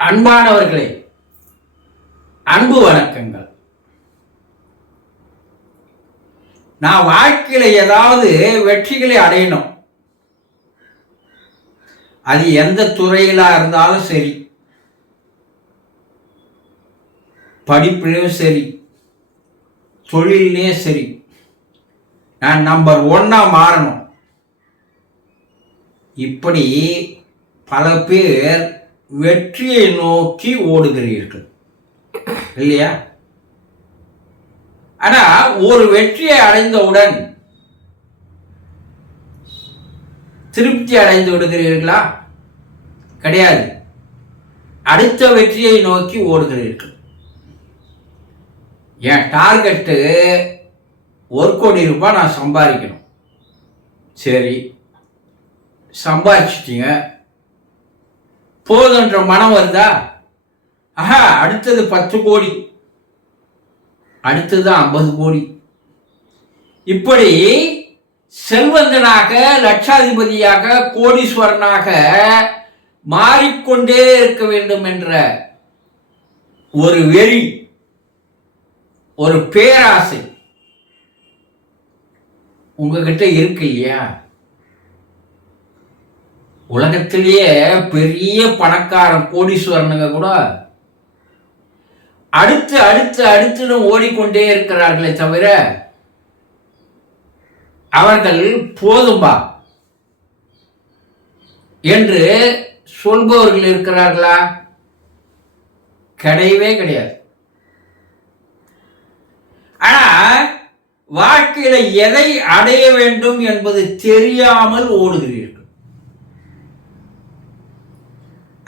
அன்பானவர்களே, அன்பு வணக்கங்கள். நான் வாழ்க்கையில ஏதாவது வெற்றிகளை அடையணும். அது எந்த துறையிலா இருந்தாலும் சரி, படிப்பிலும் சரி, தொழிலே சரி, நான் நம்பர் 1 மாறணும். இப்படி பல பேர் வெற்றியை நோக்கி ஓடுகிறீர்கள் இல்லையா? ஆனா ஒரு வெற்றியை அடைந்தவுடன் திருப்தி அடைந்து விடுகிறீர்களா? கிடையாது. அடுத்த வெற்றியை நோக்கி ஓடுகிறீர்கள். என் டார்கெட்டு 1 கோடி ரூபாய் நான் சம்பாதிக்கணும். சரி, சம்பாதிச்சிட்டீங்க, போதுன்ற மனம் வருதா? அடுத்தது 10 கோடி, அடுத்தது 50 கோடி. இப்படி செல்வந்தனாக, லட்சாதிபதியாக, கோடீஸ்வரனாக மாறிக்கொண்டே இருக்க வேண்டும் என்ற ஒரு வெறி, ஒரு பேராசை உங்ககிட்ட இருக்கு இல்லையா? உலகத்திலேயே பெரிய பணக்காரன் கோடீஸ்வரனுங்க கூட அடுத்து அடுத்து அடுத்து ஓடிக்கொண்டே இருக்கிறார்களே தவிர அவர்கள் போதும்பா என்று சொல்பவர்கள் இருக்கிறார்களா? கிடையவே கிடையாது. ஆனா வாழ்க்கையில எதை அடைய வேண்டும் என்பது தெரியாமல் ஓடுகிறீர்கள்.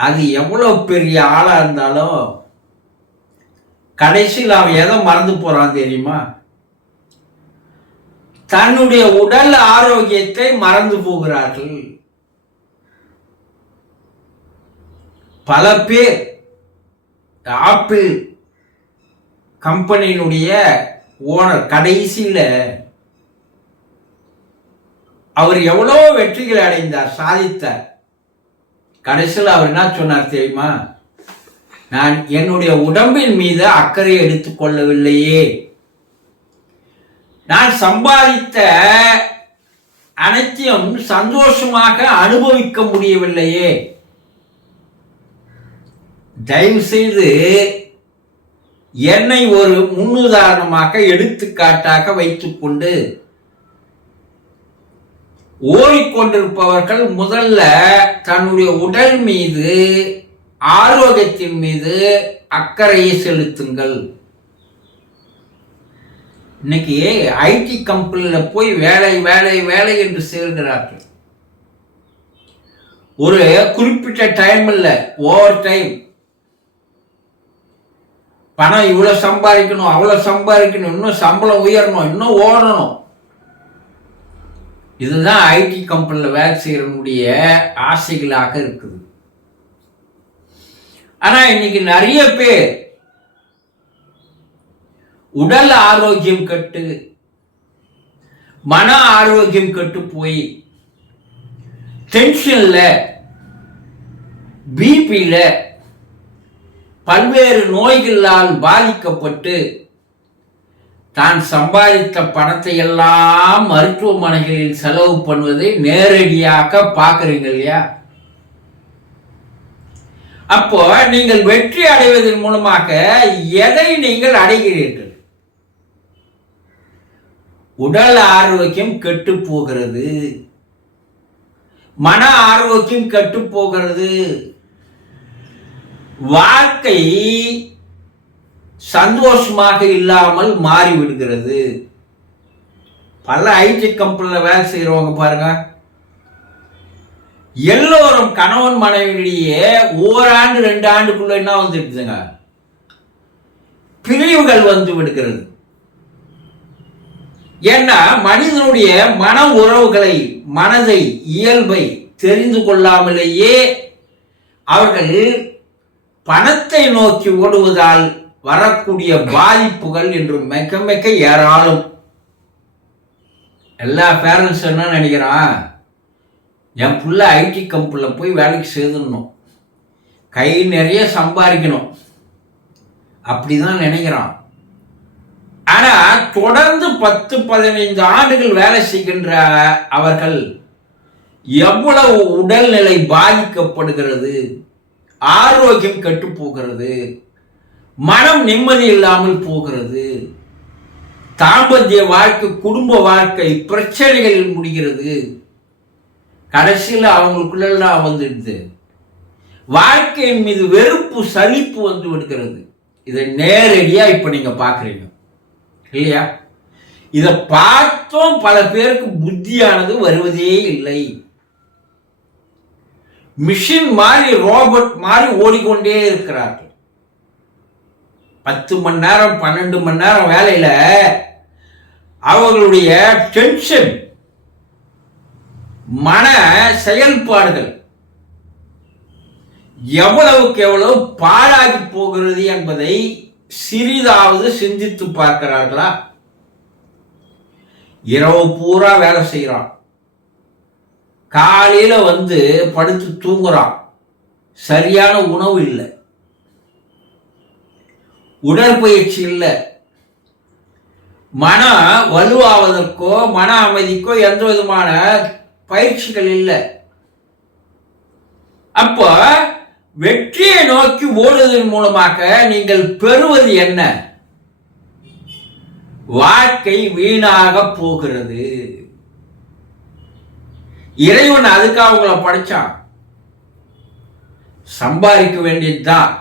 அது எவ்வளவு பெரிய ஆளா இருந்தாலும் கடைசியில் அவன் எதை மறந்து போறான் தெரியுமா? தன்னுடைய உடல் ஆரோக்கியத்தை மறந்து போகிறார்கள். பல பேர் ஆப்பிள் கம்பெனியினுடைய ஓனர் கடைசியில் அவர் எவ்வளவு வெற்றிகள் அடைந்தார், சாதித்தார். கடைசியில் அவர் என்ன சொன்னார் தெரியுமா? நான் என்னுடைய உடம்பின் மீது அக்கறை எடுத்துக் கொள்ளவில்லையே, நான் சம்பாதித்த அனைத்தையும் சந்தோஷமாக அனுபவிக்க முடியவில்லையே. தயவு செய்து என்னை ஒரு முன்னுதாரணமாக, எடுத்துக்காட்டாக வைத்துக்கொண்டு ஓடிக்கொண்டிருப்பவர்கள் முதல்ல தன்னுடைய உடல் மீது, ஆரோக்கியத்தின் மீது அக்கறையை செலுத்துங்கள். இன்னைக்கு ஐடி கம்பெனியில போய் வேலை வேலை வேலை என்று சேர்கிறார்கள். ஒரு குறிப்பிட்ட டைம் இல்ல, ஓவர் டைம். பணம் இவ்வளவு சம்பாதிக்கணும், அவ்வளவு சம்பாதிக்கணும், இன்னும் சம்பளம் உயரணும், இன்னும் ஓடணும். இதுதான் ஐடி கம்பெனியில் வேலை செய்யறவனுடைய ஆசைகளாக இருக்குது. ஆனா இன்னைக்கு நிறைய பேர் உடல் ஆரோக்கியம் கெட்டு, மன ஆரோக்கியம் கெட்டு போய் டென்ஷன்ல, பிபில, பல்வேறு நோய்களால் பாதிக்கப்பட்டு தான் சம்பாதித்த பணத்தை எல்லாம் மருத்துவமனைகளில் செலவு பண்ணுவதை நேரடியாக பார்க்குறீங்க இல்லையா? அப்போ நீங்கள் வெற்றி அடைவதன் மூலமாக எதை நீங்கள் அடைகிறீர்கள்? உடல் ஆரோக்கியம் கெட்டு போகிறது, மன ஆரோக்கியம் கெட்டு போகிறது, வாழ்க்கை சந்தோஷமாக இல்லாமல் மாறிவிடுகிறது. பல ஐடி கம்பெனியில் வேலை செய்யறவங்க பாருங்க, எல்லோரும் கணவன் மனைவியிலேயே ஓராண்டு 2 ஆண்டுக்குள்ள என்ன வந்துடுதுங்க, பிரிவுகள் வந்து விடுகிறது. ஏன்னா மனிதனுடைய மன உறவுகளை, மனதை, இயல்பை தெரிந்து கொள்ளாமலேயே அவர்கள் பணத்தை நோக்கி ஓடுவதால் வரக்கூடிய பாதிப்புகள் என்று மிக மிக ஏராளம். எல்லா பேரண்ட்ஸ் என்ன நினைக்கிறான், என் பிள்ளை ஐடி கம்பெனியில் போய் வேலைக்கு சேர்ந்துடணும், கை நிறைய சம்பாதிக்கணும் அப்படிதான் நினைக்கிறான். ஆனா தொடர்ந்து 10-15 ஆண்டுகள் வேலை செய்கின்ற அவர்கள் எவ்வளவு உடல்நிலை பாதிக்கப்படுகிறது, ஆரோக்கியம் கெட்டு போகிறது, மனம் நிம்மதி இல்லாமல் போகிறது, தாம்பத்திய வாழ்க்கை குடும்ப வாழ்க்கை பிரச்சனைகளில் முடிகிறது. கடைசியில் அவங்களுக்குள்ளெல்லாம் வந்துடுது வாழ்க்கையின் மீது வெறுப்பு சலிப்பு வந்து விடுகிறது. இதை நேரடியா இப்ப நீங்க பாக்குறீங்க இல்லையா? இதை பார்த்தும் பல பேருக்கு புத்தியானது வருவதே இல்லை. மிஷின் மாதிரி ரோபோட் மாதிரி ஓடிக்கொண்டே இருக்கிறார்கள். 10 மணி நேரம் 12 மணி நேரம் வேலையில அவர்களுடைய டென்ஷன் மன செயல்பாடுகள் எவ்வளவுக்கு எவ்வளவு பாழாகி போகிறது என்பதை சிறிதாவது சிந்தித்து பார்க்கிறார்களா? இரவு பூரா வேலை செய்யறான், காலையில வந்து படுத்து தூங்குறான், சரியான உணவு இல்லை, உடற்பயிற்சி இல்லை, மன வலுவாவதற்கோ மன அமைதிக்கோ எந்த விதமான பயிற்சிகள் இல்லை. அப்போ வெற்றியை நோக்கி ஓடுவதன் மூலமாக நீங்கள் பெறுவது என்ன? வாழ்க்கை வீணாக போகிறது. இறைவன் அதுக்காக அவங்கள படைச்சான். சம்பாதிக்க வேண்டியதுதான்.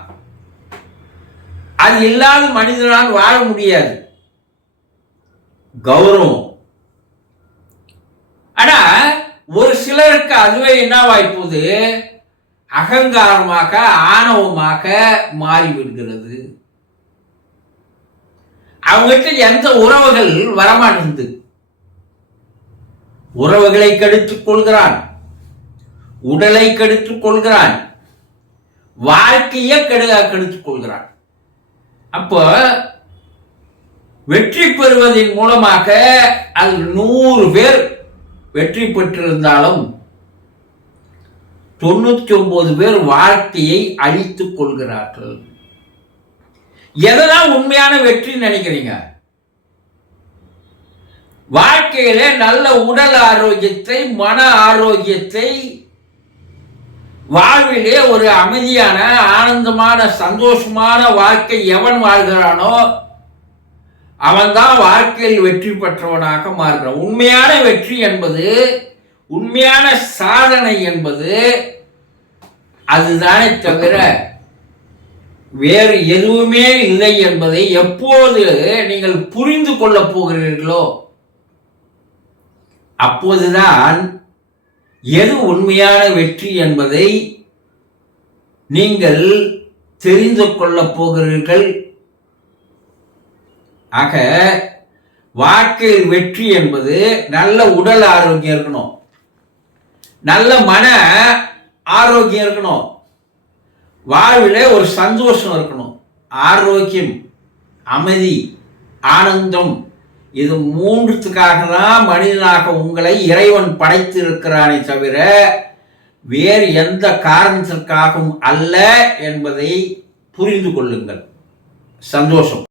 அது இல்லாத மனிதனால் வாழ முடியாது. கௌரவம். ஆனா ஒரு சிலருக்கு அதுவே என்ன வாய்ப்புது, அகங்காரமாக ஆணவமாக மாறிவிடுகிறது. அவங்ககிட்ட எந்த உறவுகள் வரமாட்டேங்குது. உறவுகளை கெடுத்துக் கொள்கிறான், உடலை கெடுத்துக் கொள்கிறான், வாழ்க்கையை கெடுத்துக் கொள்கிறான். அப்போ வெற்றி பெறுவதன் மூலமாக அது 100 பேர் வெற்றி பெற்றிருந்தாலும் 99 பேர் வாழ்க்கையை அழித்துக் கொள்கிறார்கள். எதெல்லாம் உண்மையான வெற்றி நினைக்கிறீங்க? வாழ்க்கையில நல்ல உடல் ஆரோக்கியத்தை, மன ஆரோக்கியத்தை, வாழ்விலே ஒரு அமைதியான ஆனந்தமான சந்தோஷமான வாழ்க்கை எவன் வாழ்கிறானோ அவன்தான் வாழ்க்கையில் வெற்றி பெற்றவனாக மாறுகிறான். உண்மையான வெற்றி என்பது, உண்மையான சாதனை என்பது அதுதானே தவிர வேறு எதுவுமே இல்லை என்பதை எப்போது நீங்கள் புரிந்து கொள்ளப் போகிறீர்களோ அப்போதுதான் எது உண்மையான வெற்றி என்பதை நீங்கள் தெரிந்து கொள்ளப் போகிறீர்கள். ஆக வாழ்க்கையில் வெற்றி என்பது நல்ல உடல் ஆரோக்கியம் இருக்கணும், நல்ல மன ஆரோக்கியம் இருக்கணும், வாழ்விலே ஒரு சந்தோஷம் இருக்கணும், ஆரோக்கியம், அமைதி, ஆனந்தம். இது 3த்துக்காக தான் மனிதனாக உங்களை இறைவன் படைத்திருக்கிறானே தவிர வேறு எந்த காரணத்திற்காகவும் அல்ல என்பதை புரிந்து கொள்ளுங்கள். சந்தோஷம்.